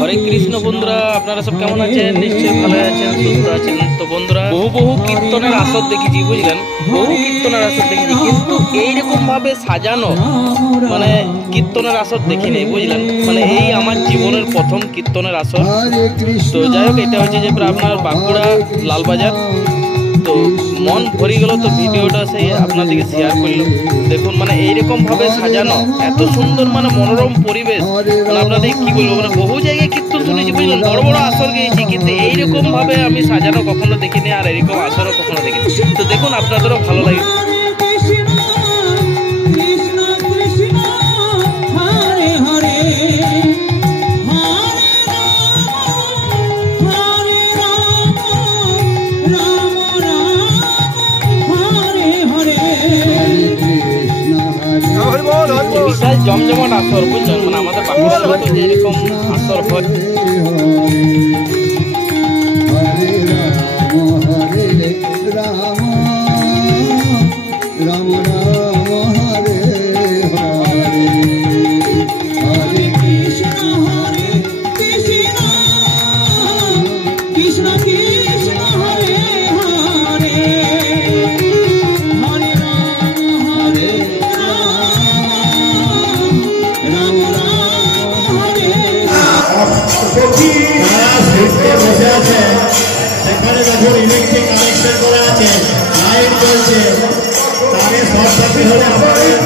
হরে কৃষ্ণ বন্ধুরা, আপনারা সব কেমন আছেন? নিশ্চয়ই ভালো আছেন, সুস্থ আছেন। তো বন্ধুরা, বহু কীর্তনের আসর দেখেছি, বুঝলেন, বহু কীর্তনের আসর দেখেছি, কিন্তু এইরকম ভাবে সাজানো মানে কীর্তনের আসর দেখিনি, বুঝলেন। মানে এই আমার জীবনের প্রথম কীর্তনের আসর। তো যাই হোক, এটা হচ্ছে যে আপনার বাঁকুড়া লালবাজার। তো মন ভরে গেল, তো ভিডিওটা সেই আপনাদেরকে শেয়ার করলাম। দেখুন, মানে এইরকম ভাবে সাজানো, এত সুন্দর মানে মনোরম পরিবেশ। মানে আপনাদের কি বলবো, মানে বহু জায়গায় কীর্তন শুনেছি, বুঝলেন, বড় বড় আসর গিয়েছি, কিন্তু এইরকম ভাবে আমি সাজানো কখনো দেখিনি, আর এরকম আসরও কখনো দেখিনি। তো দেখুন, আপনাদেরও ভালো লাগে। বিশাল জমজমাট আসর, বুঝলেন, মানে আমাদের বাঁকুড়ার মতো যে এরকম আসর হয়। সেখানে যখন ইলেকট্রিক কানেকশন করা আছে, লাইট জ্বলছে, তাহলে শর্ট সার্কিট হলে আমাদের